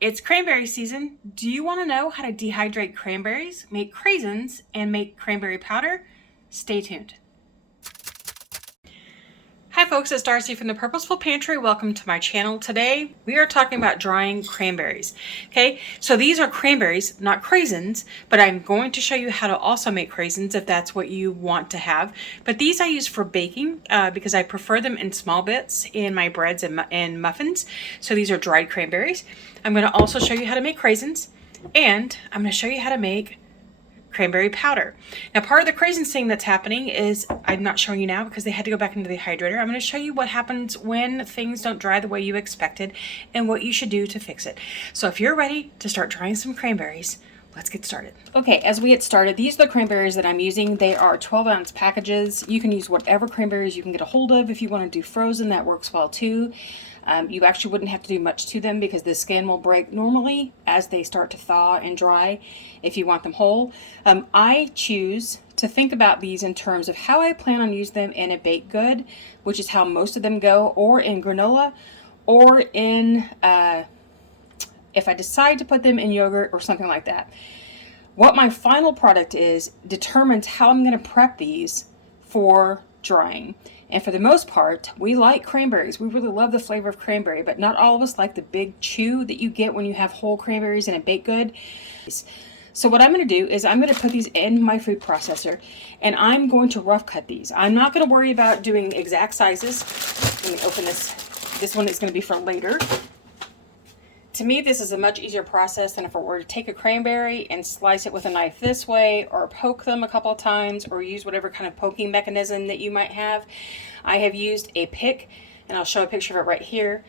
It's cranberry season. Do you want to know how to dehydrate cranberries, make craisins, and make cranberry powder? Stay tuned. Hi folks, it's Darcy from the Purposeful Pantry. Welcome to my channel. Today we are talking about drying cranberries. Okay, so these are cranberries, not craisins, but I'm going to show you how to also make craisins if that's what you want to have. But these I use for baking because I prefer them in small bits in my breads and muffins. So these are dried cranberries. I'm going to also show you how to make craisins, and I'm going to show you how to make cranberry powder. Now, part of the craisins thing that's happening is, I'm not showing you now because they had to go back into the hydrator. I'm going to show you what happens when things don't dry the way you expected and what you should do to fix it. So if you're ready to start drying some cranberries, let's get started. Okay, as we get started, these are the cranberries that I'm using. They are 12-ounce packages. You can use whatever cranberries you can get a hold of. If you want to do frozen, that works well too. You actually wouldn't have to do much to them because the skin will break normally as they start to thaw and dry if you want them whole. I choose to think about these in terms of how I plan on using them in a baked good, which is how most of them go, or in granola, or in if I decide to put them in yogurt or something like that. What my final product is determines how I'm going to prep these for drying. And for the most part, we like cranberries. We really love the flavor of cranberry, but not all of us like the big chew that you get when you have whole cranberries in a baked good. So what I'm going to do is I'm going to put these in my food processor, and I'm going to rough cut these. I'm not going to worry about doing exact sizes. Let me open this. This one is going to be for later. To me, this is a much easier process than if I were to take a cranberry and slice it with a knife this way, or poke them a couple of times, or use whatever kind of poking mechanism that you might have. I have used a pick, and I'll show a picture of it right here,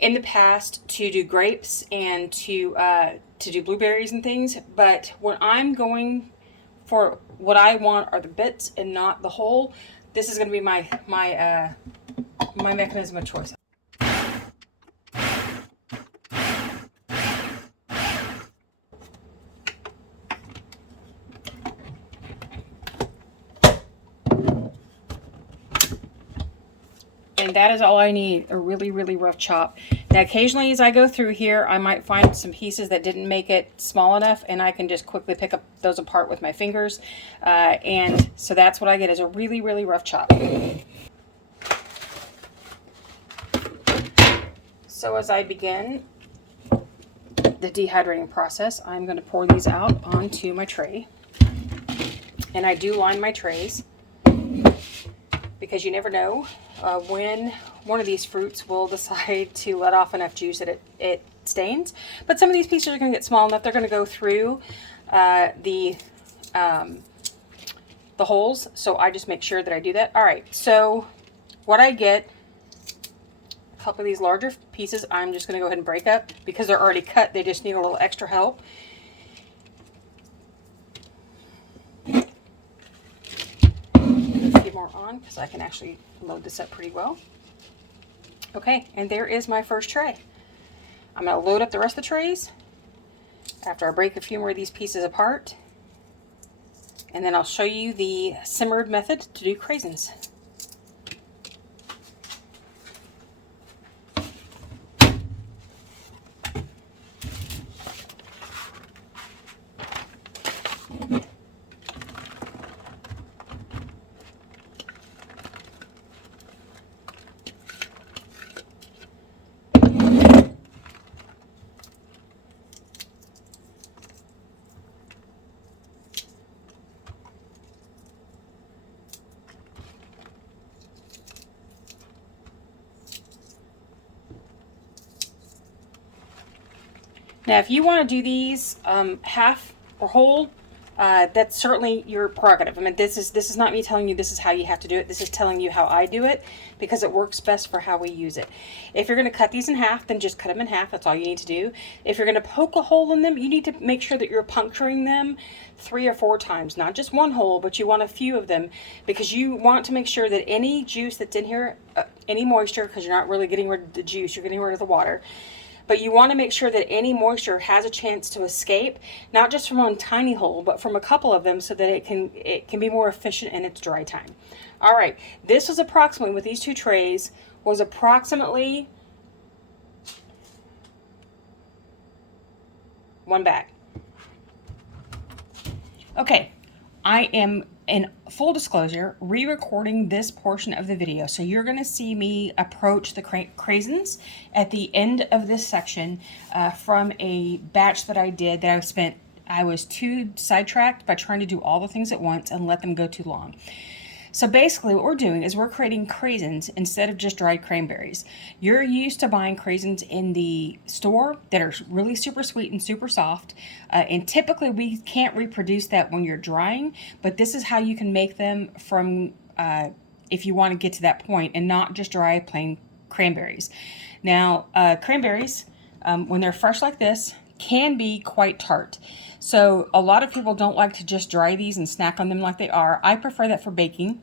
in the past to do grapes and to do blueberries and things. But when I'm going for what I want are the bits and not the whole, this is going to be my mechanism of choice. And that is all I need, a really, really rough chop. Now, occasionally as I go through here, I might find some pieces that didn't make it small enough, and I can just quickly pick up those apart with my fingers. And so that's what I get, is a really, really rough chop. So as I begin the dehydrating process, I'm going to pour these out onto my tray. And I do line my trays, because you never know when one of these fruits will decide to let off enough juice that it stains. But some of these pieces are going to get small enough they're going to go through the holes. So I just make sure that I do that. All right, so what I get, a couple of these larger pieces, I'm just going to go ahead and break up because they're already cut. They just need a little extra help. More on because I can actually load this up pretty well. Okay, and there is my first tray. I'm going to load up the rest of the trays after I break a few more of these pieces apart, and then I'll show you the simmered method to do craisins. Now, if you want to do these half or whole, that's certainly your prerogative. I mean, this is not me telling you this is how you have to do it. This is telling you how I do it because it works best for how we use it. If you're going to cut these in half, then just cut them in half. That's all you need to do. If you're going to poke a hole in them, you need to make sure that you're puncturing them 3 or 4 times, not just one hole, but you want a few of them, because you want to make sure that any juice that's in here, any moisture, because you're not really getting rid of the juice, you're getting rid of the water. But you want to make sure that any moisture has a chance to escape, not just from one tiny hole, but from a couple of them, so that it can be more efficient in its dry time. All right, this was approximately, with these 2 trays, was approximately one bag. Okay, I am, in full disclosure, re-recording this portion of the video. So you're going to see me approach the Craisins at the end of this section from a batch that I did that I was too sidetracked by trying to do all the things at once and let them go too long. So basically what we're doing is we're creating craisins instead of just dried cranberries. You're used to buying craisins in the store that are really super sweet and super soft. And typically we can't reproduce that when you're drying, but this is how you can make them from, if you want to get to that point and not just dry plain cranberries. Now, cranberries, when they're fresh like this, can be quite tart. So a lot of people don't like to just dry these and snack on them like they are. I prefer that for baking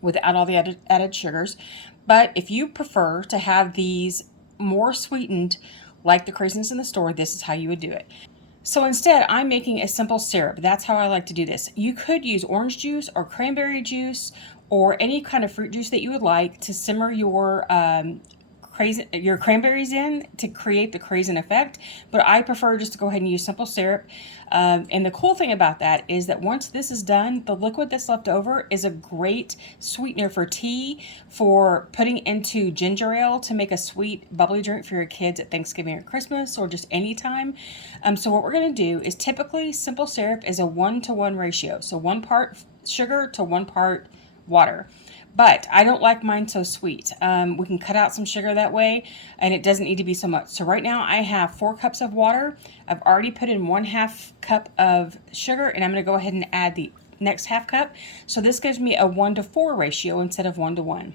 without all the added sugars. But if you prefer to have these more sweetened like the craisins in the store, this is how you would do it. So instead, I'm making a simple syrup. That's how I like to do this. You could use orange juice or cranberry juice or any kind of fruit juice that you would like to simmer your cranberries in to create the craisin effect, but I prefer just to go ahead and use simple syrup. And the cool thing about that is that once this is done, the liquid that's left over is a great sweetener for tea, for putting into ginger ale to make a sweet bubbly drink for your kids at Thanksgiving or Christmas or just any time. So what we're going to do is typically simple syrup is a 1-to-1 ratio. So 1 part sugar to 1 part water. But I don't like mine so sweet. We can cut out some sugar that way, and it doesn't need to be so much. So right now I have 4 cups of water. I've already put in 1/2 cup of sugar, and I'm going to go ahead and add the next 1/2 cup. So this gives me a 1-to-4 ratio instead of 1-to-1.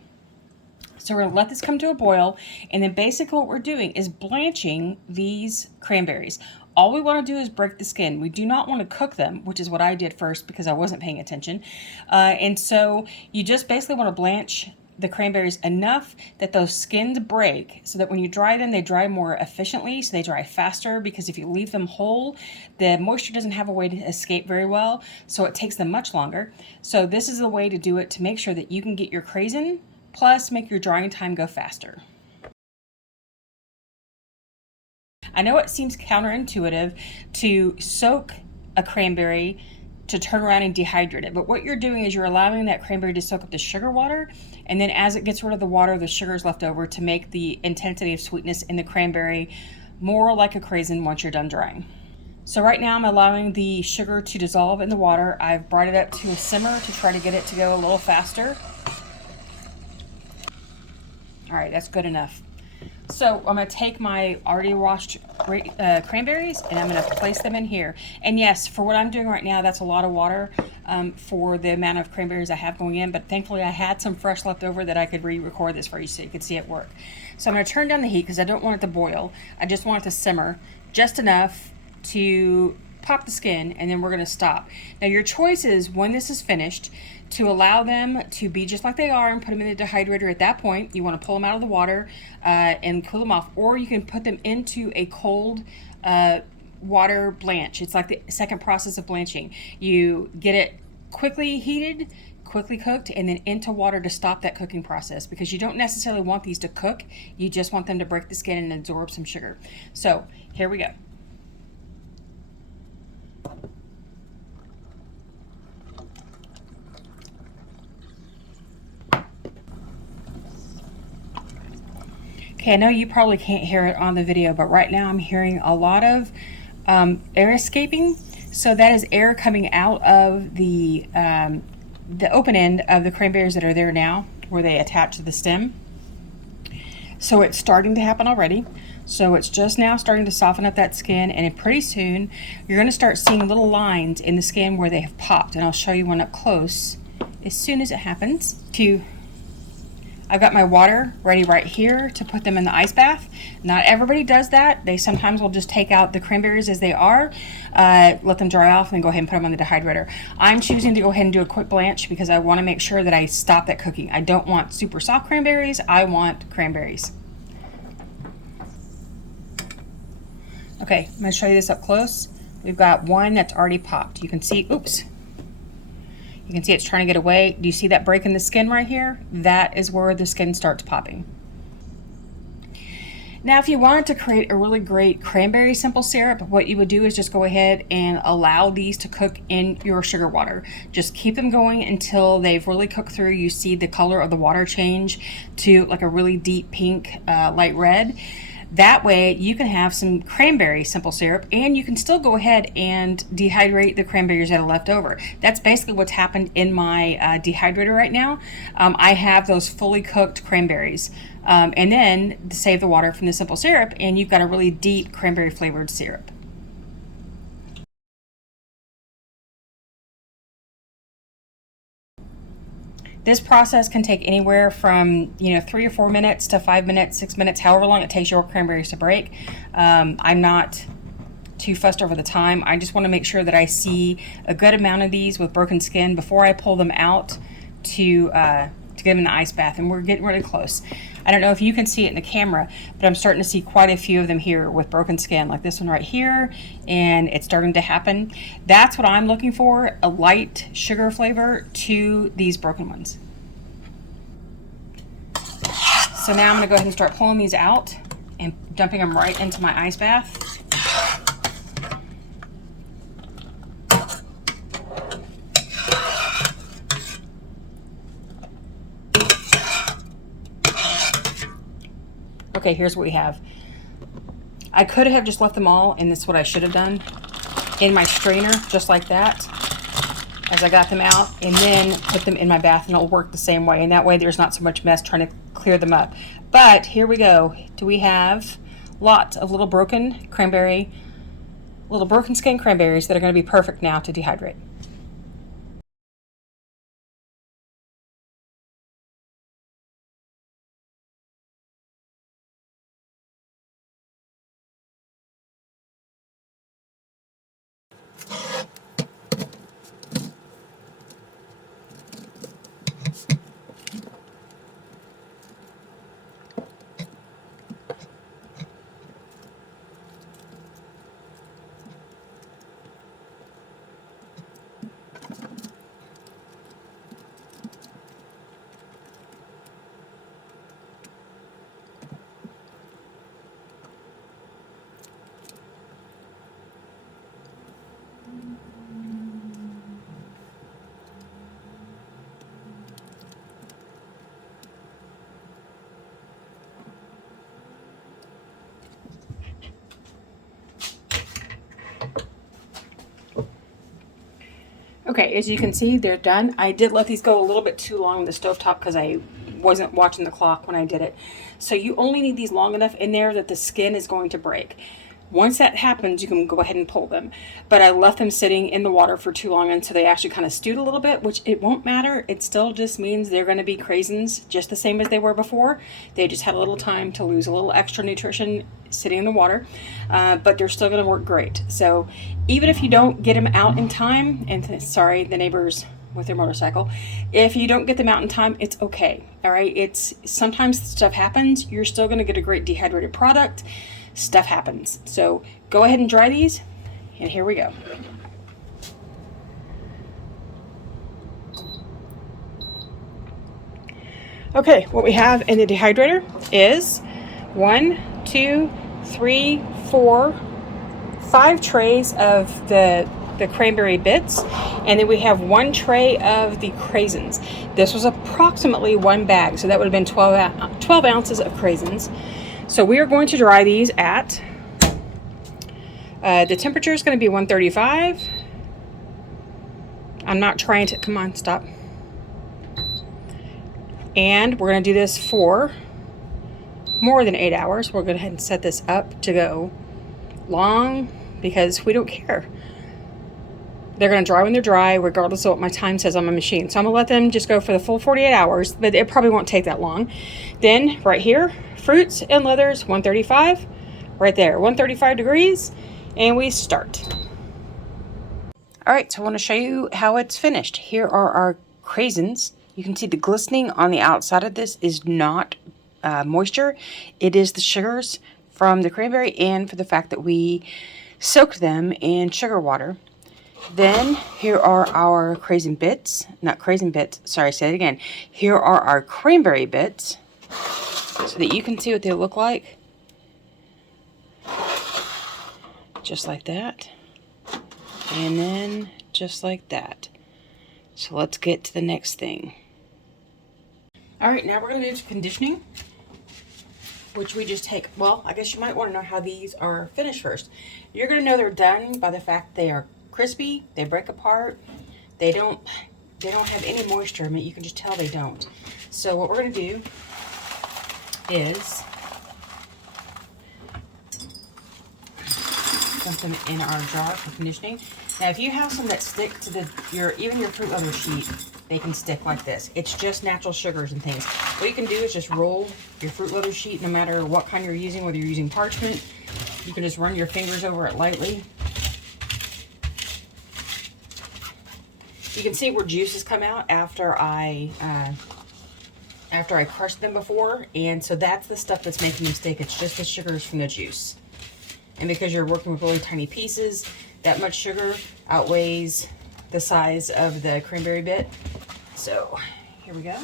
So we're going to let this come to a boil, and then basically what we're doing is blanching these cranberries. All we want to do is break the skin. We do not want to cook them, which is what I did first because I wasn't paying attention. And so you just basically want to blanch the cranberries enough that those skins break so that when you dry them, they dry more efficiently, so they dry faster, because if you leave them whole, the moisture doesn't have a way to escape very well, so it takes them much longer. So this is the way to do it to make sure that you can get your craisin, plus make your drying time go faster. I know it seems counterintuitive to soak a cranberry to turn around and dehydrate it, but what you're doing is you're allowing that cranberry to soak up the sugar water, and then as it gets rid of the water, the sugar is left over to make the intensity of sweetness in the cranberry more like a craisin once you're done drying. So right now I'm allowing the sugar to dissolve in the water. I've brought it up to a simmer to try to get it to go a little faster. All right, that's good enough. So I'm going to take my already washed cranberries and I'm going to place them in here. And yes, for what I'm doing right now, that's a lot of water for the amount of cranberries I have going in. But thankfully I had some fresh left over that I could re-record this for you so you could see it work. So I'm going to turn down the heat because I don't want it to boil. I just want it to simmer just enough to pop the skin, and then we're going to stop. Now your choice is, when this is finished, to allow them to be just like they are and put them in the dehydrator. At that point, you want to pull them out of the water and cool them off, or you can put them into a cold water blanch. It's like the second process of blanching. You get it quickly heated, quickly cooked, and then into water to stop that cooking process, because you don't necessarily want these to cook. You just want them to break the skin and absorb some sugar. So here we go. Okay, I know you probably can't hear it on the video, but right now I'm hearing a lot of air escaping. So that is air coming out of the open end of the cranberries that are there now, where they attach to the stem. So it's starting to happen already. So it's just now starting to soften up that skin, and pretty soon you're going to start seeing little lines in the skin where they have popped, and I'll show you one up close as soon as it happens. I've got my water ready right here to put them in the ice bath. Not everybody does that. They sometimes will just take out the cranberries as they are, let them dry off, and then go ahead and put them on the dehydrator. I'm choosing to go ahead and do a quick blanch because I want to make sure that I stop that cooking. I don't want super soft cranberries. I want cranberries. Okay, I'm going to show you this up close. We've got one that's already popped. You can see, oops. You can see it's trying to get away. Do you see that break in the skin right here? That is where the skin starts popping. Now, if you wanted to create a really great cranberry simple syrup, what you would do is just go ahead and allow these to cook in your sugar water. Just keep them going until they've really cooked through. You see the color of the water change to like a really deep pink, light red. That way you can have some cranberry simple syrup, and you can still go ahead and dehydrate the cranberries that are left over. That's basically what's happened in my dehydrator right now. I have those fully cooked cranberries, and then save the water from the simple syrup, and you've got a really deep cranberry flavored syrup. This process can take anywhere from 3 or 4 minutes to 5 minutes, 6 minutes, however long it takes your cranberries to break. I'm not too fussed over the time. I just want to make sure that I see a good amount of these with broken skin before I pull them out to get them in the ice bath, and we're getting really close. I don't know if you can see it in the camera, but I'm starting to see quite a few of them here with broken skin, like this one right here, and it's starting to happen. That's what I'm looking for, a light sugar flavor to these broken ones. So now I'm going to go ahead and start pulling these out and dumping them right into my ice bath. Okay, here's what we have. I could have just left them all, and this is what I should have done, in my strainer, just like that, as I got them out, and then put them in my bath, and it'll work the same way, and that way there's not so much mess trying to clear them up. But here we go. Do we have lots of little broken skin cranberries that are going to be perfect now to dehydrate. Okay, as you can see, they're done. I did let these go a little bit too long on the stovetop because I wasn't watching the clock when I did it. So you only need these long enough in there that the skin is going to break. Once that happens, you can go ahead and pull them. But I left them sitting in the water for too long until they actually kind of stewed a little bit, which it won't matter. It still just means they're going to be craisins just the same as they were before. They just had a little time to lose a little extra nutrition sitting in the water, but they're still going to work great. So even if you don't get them out in time, and sorry, the neighbors with their motorcycle, if you don't get them out in time, it's okay. All right, it's sometimes stuff happens. You're still going to get a great dehydrated product. Stuff happens. So go ahead and dry these, and here we go. Okay, what we have in the dehydrator is 1, 2, 3, 4, 5 trays of the cranberry bits, and then we have 1 tray of the craisins. This was approximately 1 bag, so that would have been 12 ounces of craisins. So we are going to dry these at, the temperature is going to be 135. I'm not trying to, come on, stop. And we're going to do this for more than 8 hours. We're going to go ahead and set this up to go long because we don't care. They're going to dry when they're dry, regardless of what my time says on my machine. So I'm going to let them just go for the full 48 hours, but it probably won't take that long. Then right here, fruits and leathers, 135, right there, 135 degrees, and we start. All right, so I want to show you how it's finished. Here are our craisins. You can see the glistening on the outside of this is not moisture. It is the sugars from the cranberry and for the fact that we soaked them in sugar water. Then here are our craisin bits, not craisin bits, sorry, say it again. Here are our cranberry bits so that you can see what they look like. just like that, and then just like that. So let's get to the next thing. All right, now we're going to do conditioning, which we just take, well, I guess you might want to know how these are finished first. You're going to know they're done by the fact they are crispy, they break apart, they don't have any moisture in it. You can just tell they don't. So what we're going to do is dump them in our jar for conditioning. Now, if you have some that stick to even your fruit leather sheet, they can stick like this. It's just natural sugars and things. What you can do is just roll your fruit leather sheet, no matter what kind you're using, whether you're using parchment. You can just run your fingers over it lightly. You can see where juices come out after I crushed them before, and so that's the stuff that's making them stick. It's just the sugars from the juice. And because you're working with really tiny pieces, that much sugar outweighs the size of the cranberry bit. So here we go.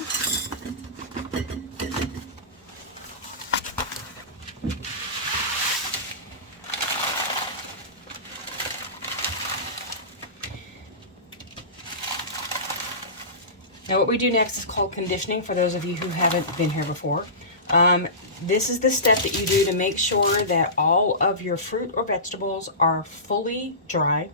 Now what we do next is called conditioning, for those of you who haven't been here before. This is the step that you do to make sure that all of your fruit or vegetables are fully dry,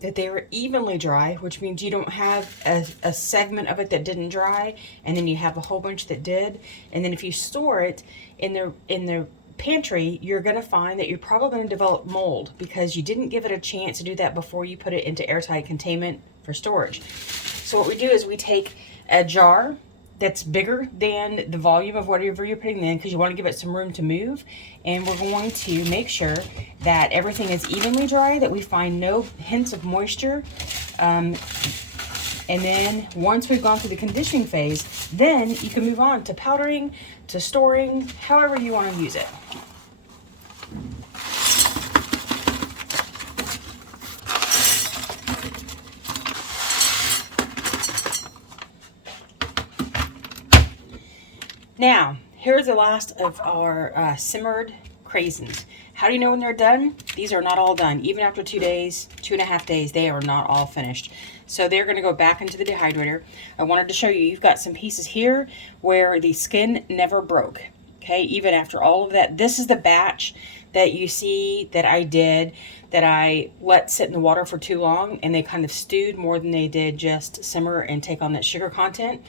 that they are evenly dry, which means you don't have a segment of it that didn't dry, and then you have a whole bunch that did. And then if you store it in the pantry, you're going to find that you're probably going to develop mold because you didn't give it a chance to do that before you put it into airtight containment for storage. So what we do is we take a jar that's bigger than the volume of whatever you're putting in, because you want to give it some room to move, and we're going to make sure that everything is evenly dry, that we find no hints of moisture, and then once we've gone through the conditioning phase, then you can move on to powdering, to storing, however you want to use it. Now, here's the last of our simmered craisins. How do you know when they're done? These are not all done. Even after 2 days, 2.5 days, they are not all finished. So they're going to go back into the dehydrator. I wanted to show you, you've got some pieces here where the skin never broke. Okay, even after all of that. This is the batch that you see that I did, that I let sit in the water for too long, and they kind of stewed more than they did just simmer and take on that sugar content.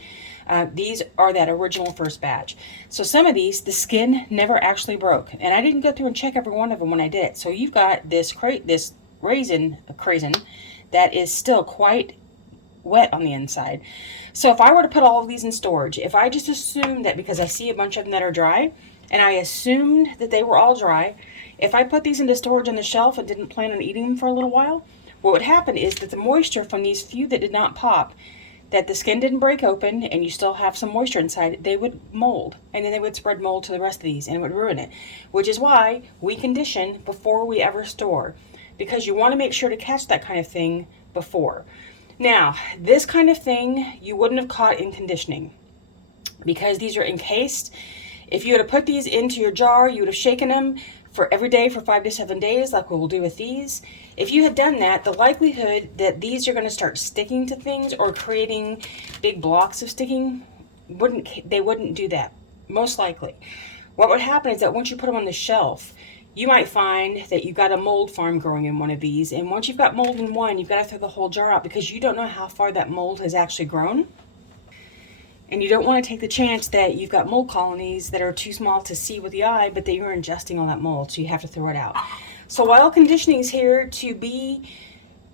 These are that original first batch. So some of these, the skin never actually broke. And I didn't go through and check every one of them when I did it. So you've got this craisin that is still quite wet on the inside. So if I were to put all of these in storage, if I just assumed that, because I see a bunch of them that are dry, and I assumed that they were all dry, if I put these into storage on the shelf and didn't plan on eating them for a little while, what would happen is that the moisture from these few that did not pop, that the skin didn't break open and you still have some moisture inside, they would mold, and then they would spread mold to the rest of these and it would ruin it, which is why we condition before we ever store, because you want to make sure to catch that kind of thing before. Now, this kind of thing you wouldn't have caught in conditioning because these are encased. If you had put these into your jar, you would have shaken them for every day for 5 to 7 days, like we'll do with these. If you had done that, the likelihood that these are going to start sticking to things or creating big blocks of sticking, they wouldn't do that, most likely. What would happen is that once you put them on the shelf, you might find that you've got a mold farm growing in one of these, and once you've got mold in one, you've got to throw the whole jar out because you don't know how far that mold has actually grown. And you don't want to take the chance that you've got mold colonies that are too small to see with the eye, but that you're ingesting all that mold, so you have to throw it out. So while conditioning is here to be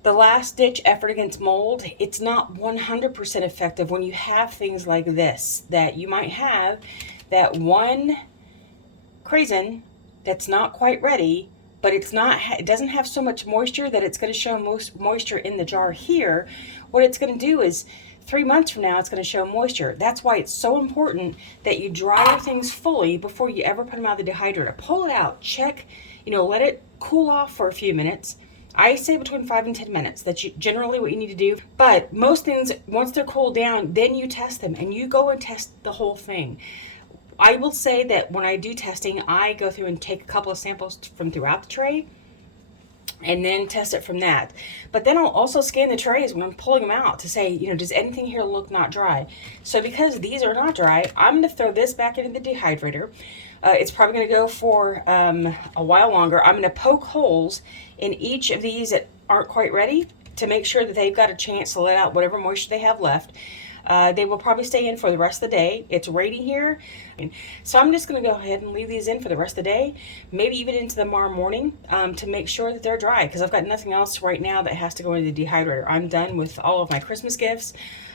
the last ditch effort against mold, it's not 100% effective when you have things like this, that you might have that one craisin that's not quite ready, but it doesn't have so much moisture that it's going to show most moisture in the jar here. What it's going to do is 3 months from now, it's going to show moisture. That's why it's so important that you dry your things fully before you ever put them out of the dehydrator. Pull it out, check, let it cool off for a few minutes. I say between 5 and 10 minutes. That's generally what you need to do. But most things, once they're cooled down, then you test them and you go and test the whole thing. I will say that when I do testing, I go through and take a couple of samples from throughout the tray and then test it from that. But then I'll also scan the trays when I'm pulling them out to say, does anything here look not dry? So because these are not dry, I'm going to throw this back into the dehydrator. It's probably going to go for a while longer. I'm going to poke holes in each of these that aren't quite ready to make sure that they've got a chance to let out whatever moisture they have left. They will probably stay in for the rest of the day. It's raining here. So I'm just going to go ahead and leave these in for the rest of the day, maybe even into tomorrow morning to make sure that they're dry, because I've got nothing else right now that has to go into the dehydrator. I'm done with all of my Christmas gifts.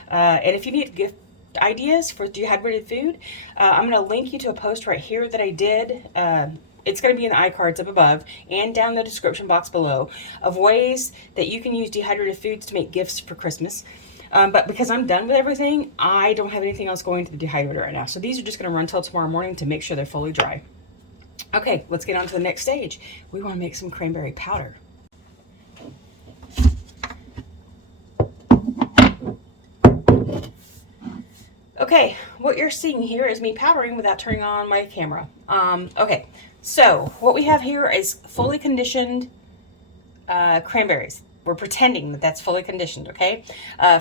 And if you need gift ideas for dehydrated food, I'm going to link you to a post right here that I did. It's going to be in the iCards up above and down in the description box below of ways that you can use dehydrated foods to make gifts for Christmas. But because I'm done with everything, I don't have anything else going to the dehydrator right now. So these are just going to run till tomorrow morning to make sure they're fully dry. Okay, let's get on to the next stage. We want to make some cranberry powder. Okay, what you're seeing here is me powdering without turning on my camera. Okay, so what we have here is fully conditioned cranberries. We're pretending that that's fully conditioned, okay?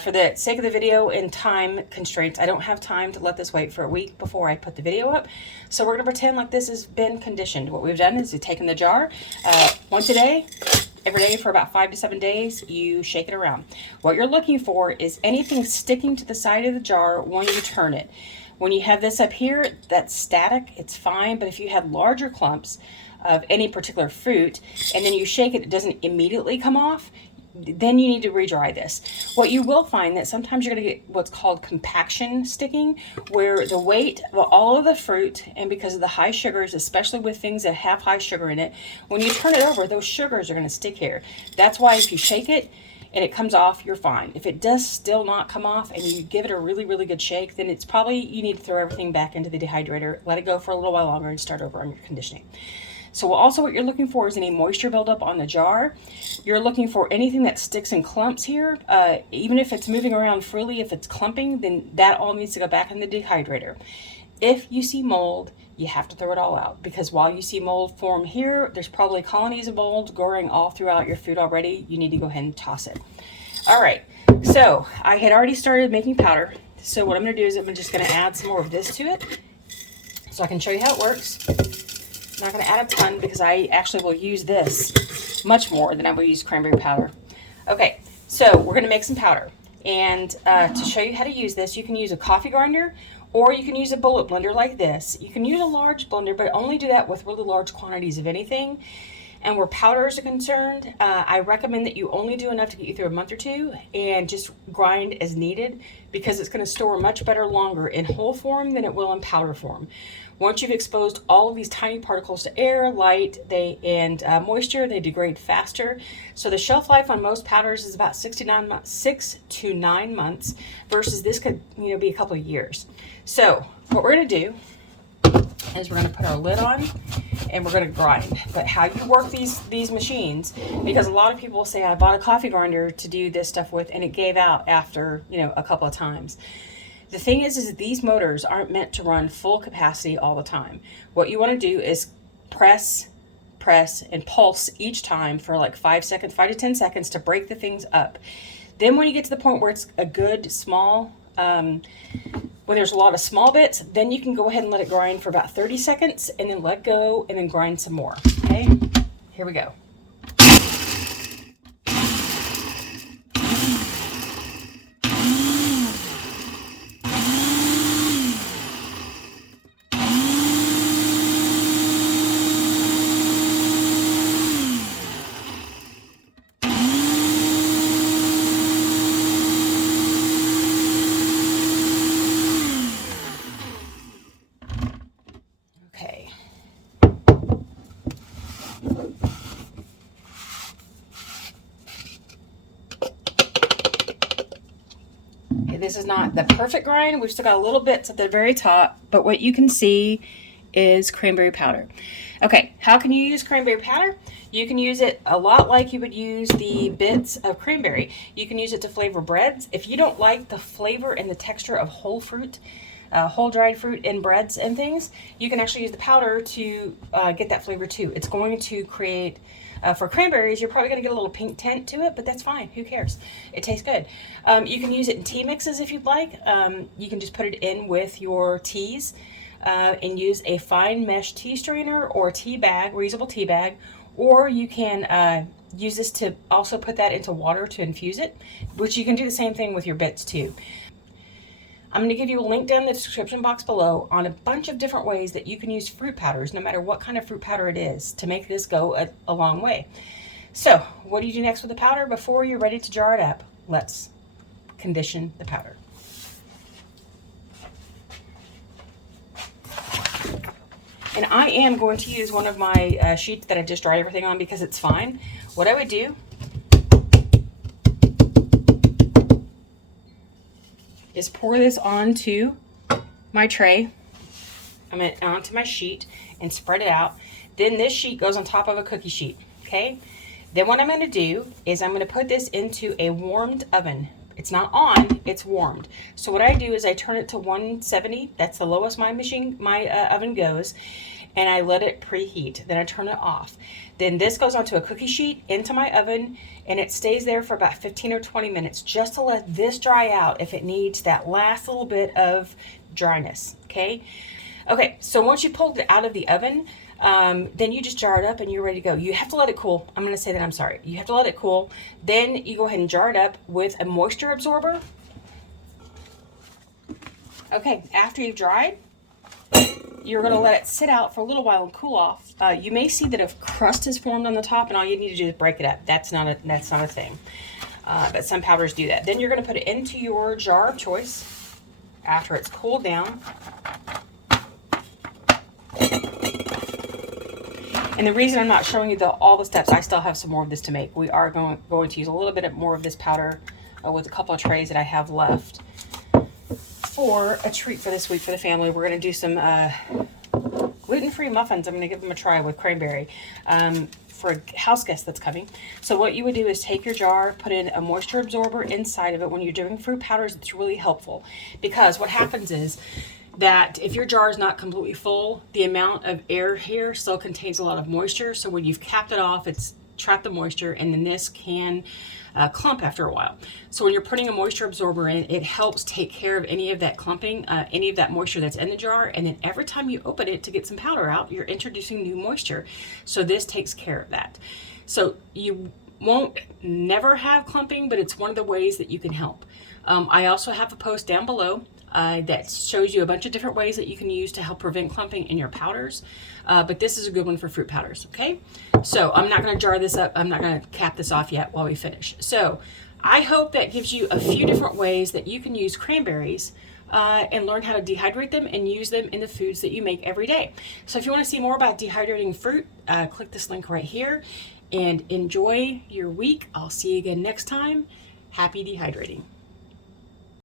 For the sake of the video and time constraints, I don't have time to let this wait for a week before I put the video up. So we're gonna pretend like this has been conditioned. What we've done is we've taken the jar once a day, every day for about 5 to 7 days, you shake it around. What you're looking for is anything sticking to the side of the jar when you turn it. When you have this up here, that's static, it's fine, but if you had larger clumps of any particular fruit and then you shake it, it doesn't immediately come off, then you need to re-dry this. What you will find that sometimes you're going to get what's called compaction sticking, where the weight of all of the fruit, and because of the high sugars, especially with things that have high sugar in it, when you turn it over, those sugars are going to stick here. That's why if you shake it and it comes off, you're fine. If it does still not come off and you give it a really, really good shake, then it's probably you need to throw everything back into the dehydrator, let it go for a little while longer, and start over on your conditioning. So also what you're looking for is any moisture buildup on the jar. You're looking for anything that sticks in clumps here. Even if it's moving around freely, if it's clumping, then that all needs to go back in the dehydrator. If you see mold, you have to throw it all out, because while you see mold form here, there's probably colonies of mold growing all throughout your food already. You need to go ahead and toss it. All right, so I had already started making powder. So what I'm gonna do is I'm just gonna add some more of this to it so I can show you how it works. I'm not going to add a ton because I actually will use this much more than I will use cranberry powder. Okay, so we're going to make some powder. And to show you how to use this, you can use a coffee grinder or you can use a bullet blender like this. You can use a large blender, but only do that with really large quantities of anything. And where powders are concerned, I recommend that you only do enough to get you through a month or two and just grind as needed, because it's going to store much better longer in whole form than it will in powder form. Once you've exposed all of these tiny particles to air, light, and moisture, they degrade faster. So the shelf life on most powders is about 6 to 9 months, versus this could be a couple of years. So what we're going to do is we're going to put our lid on and we're going to grind. But how you work these machines, because a lot of people say I bought a coffee grinder to do this stuff with and it gave out after a couple of times. The thing is that these motors aren't meant to run full capacity all the time. What you want to do is press, and pulse each time for like 5 to 10 seconds to break the things up. Then when you get to the point where it's a good small, when there's a lot of small bits, then you can go ahead and let it grind for about 30 seconds and then let go and then grind some more. Okay, here we go. This is not the perfect grind. We've still got a little bits at the very top, but what you can see is cranberry powder. Okay, how can you use cranberry powder? You can use it a lot like you would use the bits of cranberry. You can use it to flavor breads. If you don't like the flavor and the texture of whole fruit, whole dried fruit in breads and things, you can actually use the powder to get that flavor too. It's going to create, for cranberries, you're probably going to get a little pink tint to it, but that's fine. Who cares? It tastes good. You can use it in tea mixes if you'd like. You can just put it in with your teas and use a fine mesh tea strainer or tea bag, reusable tea bag, or you can use this to also put that into water to infuse it, which you can do the same thing with your bits too. I'm going to give you a link down in the description box below on a bunch of different ways that you can use fruit powders, no matter what kind of fruit powder it is, to make this go a long way. So, what do you do next with the powder? Before you're ready to jar it up, let's condition the powder. And I am going to use one of my sheets that I just dried everything on because it's fine. What I would do is pour this onto my tray, onto my sheet, and spread it out. Then this sheet goes on top of a cookie sheet, okay? Then what I'm going to do is I'm going to put this into a warmed oven. It's not on, it's warmed. So what I do is I turn it to 170. That's the lowest my oven goes, and I let it preheat. Then I turn it off. Then this goes onto a cookie sheet into my oven, and it stays there for about 15 or 20 minutes just to let this dry out if it needs that last little bit of dryness, okay? Okay, so once you pulled it out of the oven, then you just jar it up and you're ready to go. You have to let it cool. I'm going to say that, I'm sorry. You have to let it cool. Then you go ahead and jar it up with a moisture absorber. Okay, after you've dried, you're going to let it sit out for a little while and cool off. You may see that a crust has formed on the top, and all you need to do is break it up. That's not a thing. But some powders do that. Then you're going to put it into your jar of choice after it's cooled down. And the reason I'm not showing you all the steps, I still have some more of this to make. We are going to use a little bit more of this powder with a couple of trays that I have left for a treat for this week for the family. We're going to do some gluten-free muffins. I'm going to give them a try with cranberry for a house guest that's coming. So what you would do is take your jar, put in a moisture absorber inside of it. When you're doing fruit powders, it's really helpful because what happens is that if your jar is not completely full, the amount of air here still contains a lot of moisture. So when you've capped it off, it's trapped the moisture, and then this can clump after a while. So when you're putting a moisture absorber in, it helps take care of any of that clumping, any of that moisture that's in the jar. And then every time you open it to get some powder out, you're introducing new moisture. So this takes care of that. So you won't never have clumping, but it's one of the ways that you can help. I also have a post down below that shows you a bunch of different ways that you can use to help prevent clumping in your powders. But this is a good one for fruit powders, okay? So I'm not going to jar this up. I'm not going to cap this off yet while we finish. So I hope that gives you a few different ways that you can use cranberries and learn how to dehydrate them and use them in the foods that you make every day. So if you want to see more about dehydrating fruit, click this link right here and enjoy your week. I'll see you again next time. Happy dehydrating.